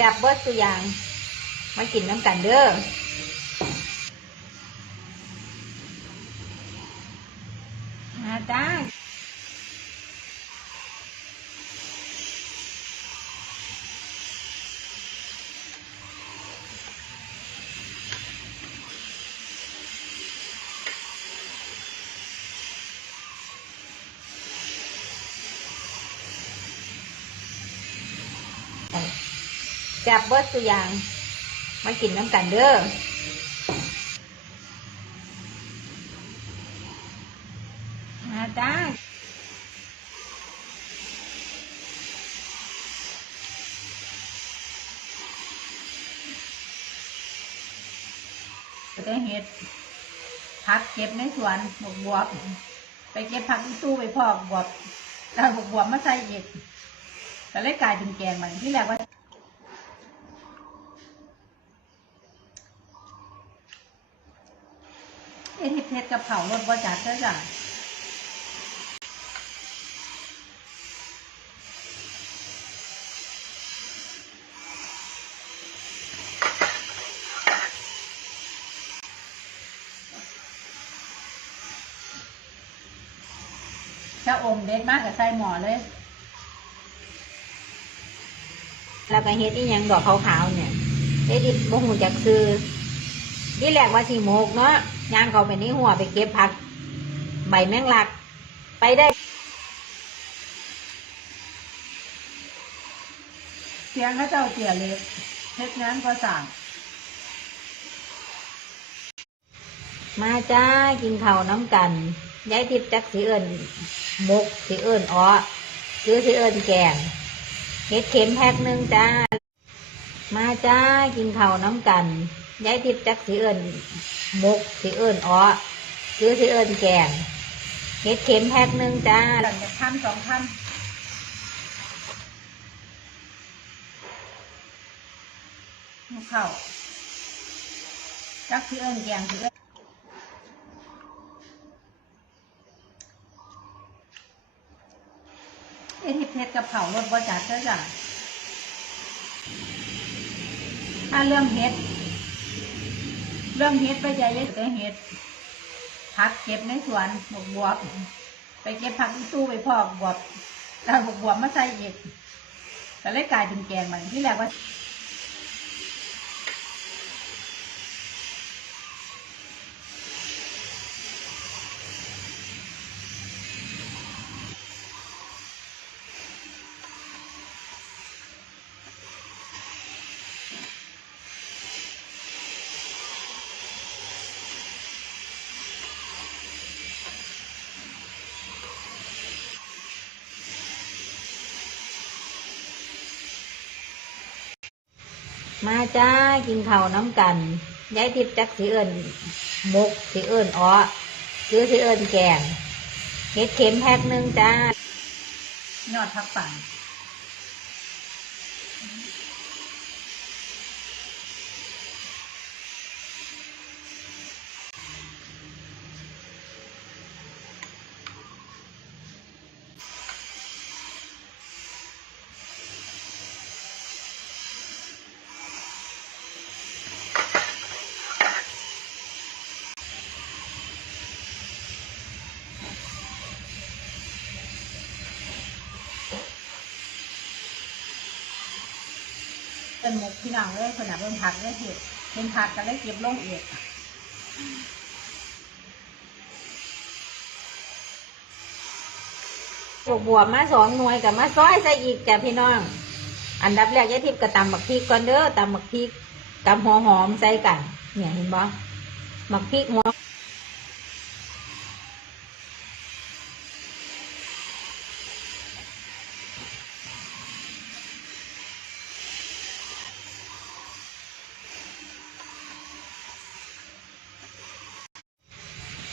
จับเบิดตัวอย่างมากินน้ำกันเด้อมาจ้า จับเบิดตัวอย่าง มากินน้ำกันเด้อมาจ้าก็ได้เห็ดผักเก็บในสวนบวบบวบไปเก็บผักที่ตู้ไปพอกบวบแล้วบวบบวบมาใส่อีกก็เลยกลายเป็นแกงมันที่แรกว่า เอ็ดกับเผารสบ่จัดเด้อจ้ะ้าอมเด็ดมากกับใส่หมอเลย แล้วก็เฮ็ดอีหยังดอกขาวๆเนี่ยเฮ็ดดิบ่หูจักซื้อนี่แหลกว่าสิโมกเนาะ ย่างเขาไปในี่หัวไปเก็บผัก ใบแมงลัก ไปได้ เสียงเขาเจ้าเสียเล็กเฮ็ดงานก็สั่งมาจ้ากินข้าวน้ำกันยายทิพย์จักสีเอิญมกสีเอิญอ้อซื้อสีเอิญแกงเฮ็ดเข็มแพ็คหนึ่งจ้า มาจ้ากินข้าวน้ำกันยายทิพย์จักสีเอิญ มกสีเอิญอ้อซื้อสีเอิญแกงเฮ็ดเข็มแพ็คหนึ่งจ้าหลังจากท่านสองท่านลูกเข้าจักที่เอิญแกงที่เอิญเอ็ดเฮ็ดกับเผารสบ่จัดเด้อจ้ะถ้าเรื่องเฮ็ด เรื่องเฮ็ดไปใจเย็นแต่เฮ็ดผักเก็บในสวนบวบบวบไปเก็บผักที่ตู้ไปพอกบวบแล้วบวบบวบมาใส่อีกก็เลยกลายเป็นแกงมันที่แรกว่า มาจ้ากินข้าวน้ำกันยายทิพย์จักสีเอิญมกสีเอิญอ้อซื้อสีเอิญแกงเฮ็ดเข็มแพ็กหนึ่งจ้ายอดทักปั่น เป็นหมกพี่น้องเลยขนาดเป็นผักเลยเห็ดเป็นผักก็เลยเก็บลงเอกบวบบวบมาสองหน่วยกับมาซอยใส่อีกจ้ะพี่น้อง อันดับแรกยายทิพย์ก็ตำบักพริกก่อนเด้อตำบักพริกตำหัวหอมใส่กันเนี่ยเห็นบ่บักพริกหัว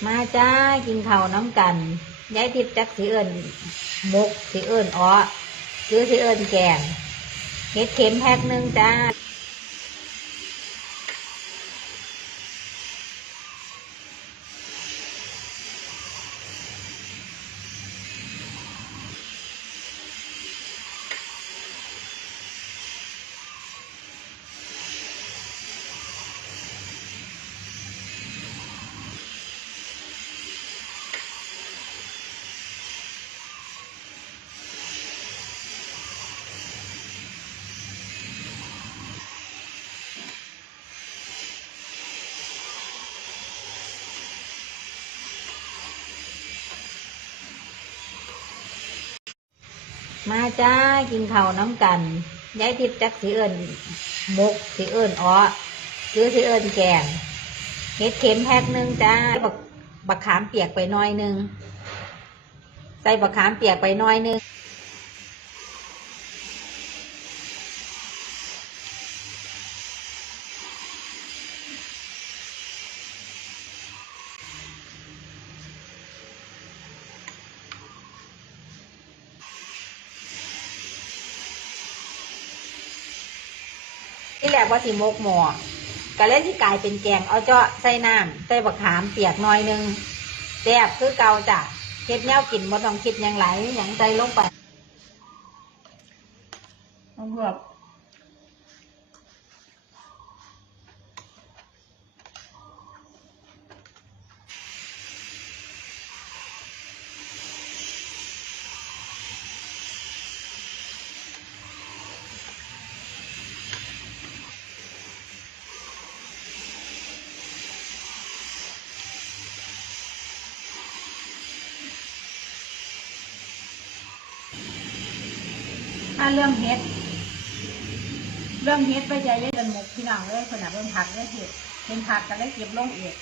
มาจ้ากินข้าวน้ำกันยายทิพย์จักสีเอิญมกสีเอิญอ้อซื้อสีเอิญแกงเฮ็ดเข็มแพ็คหนึ่งจ้า มาจ้ากินข้าวน้ำกันยายทิพย์จักสีเอิญมกสีเอิญอ้อซื้อสีเอิญแกงเห็ดเข็มแพ็กหนึ่งจ้าบักบักขามเปียกไปหน้อยหนึ่งใส่บักขามเปียกไปหน้อยหนึ่ง ที่แรกว่าสิมกหมอก็เลยที่กลายเป็นแกงเอาเจาะใส่น้ำใส่บักขามเปียกหน่อยหนึงแซ่บคือเกาจ้ะเฮ็ดแนวกินบ่ต้องคิดยังไหลอย่างใจลงไปเอาเบือก เรื่องเฮ็ด เรื่องเฮ็ดไปใจเย็นกันหมกพี่น้องเลยขนาดเรื่องผักเลยเฮ็ดเป็นผักกันเลยเก็บลงเอก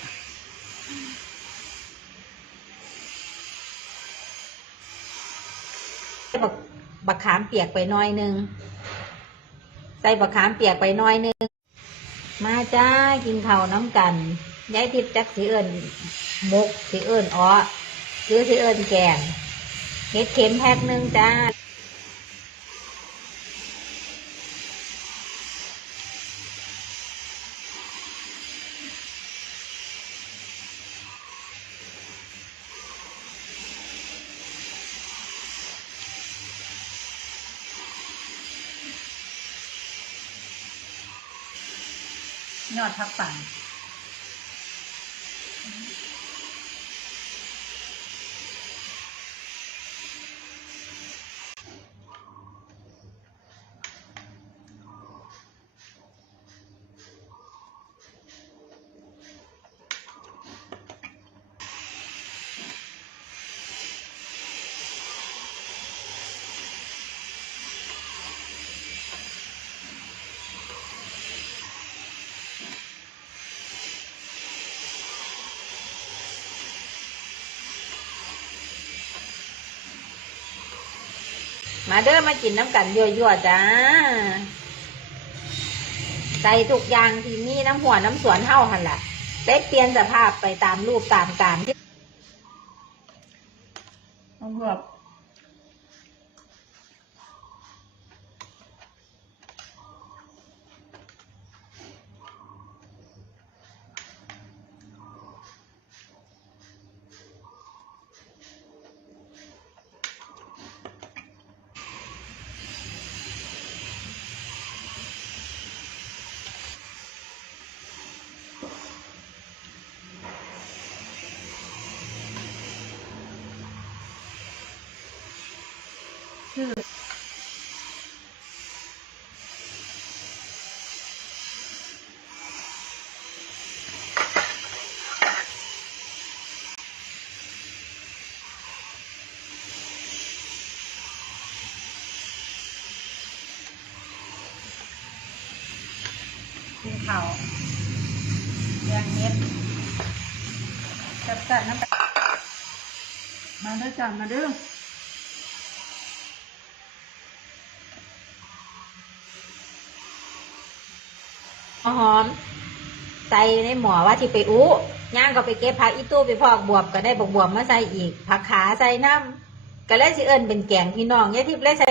ใส่บักบักขามเปียกไปน้อยหนึงใส่บักขามเปียกไปน้อยหนึงมาจ้ากินข้าวน้ำกันยายทิพย์จักสีเอิญมกสีเอิญอ้อหรือสีเอิญแกงเห็ดเข็มแพ็คหนึ่งจ้า ยอดทับปั่น มาเด้อมากินน้ำกันยั่วๆจ้า ใส่ทุกอย่างที่มีน้ำหัวน้ำสวนเท่าหันละได้เปลี่ยนสภาพไปตามรูปตามการที่เอาบว เห็ดจัดน้ำมาเด้อจ้ามาเด้อหอมใส่ในหมอว่าที่ไปอู้ย่างก็ไปเก็บผักอีตู้ไปพอกบวบก็ได้บวบๆมาใส่อีกผักขาใส่น้ำก็เลยสิเอิญเป็นแกงพี่น้องยายทิพย์เลยใส่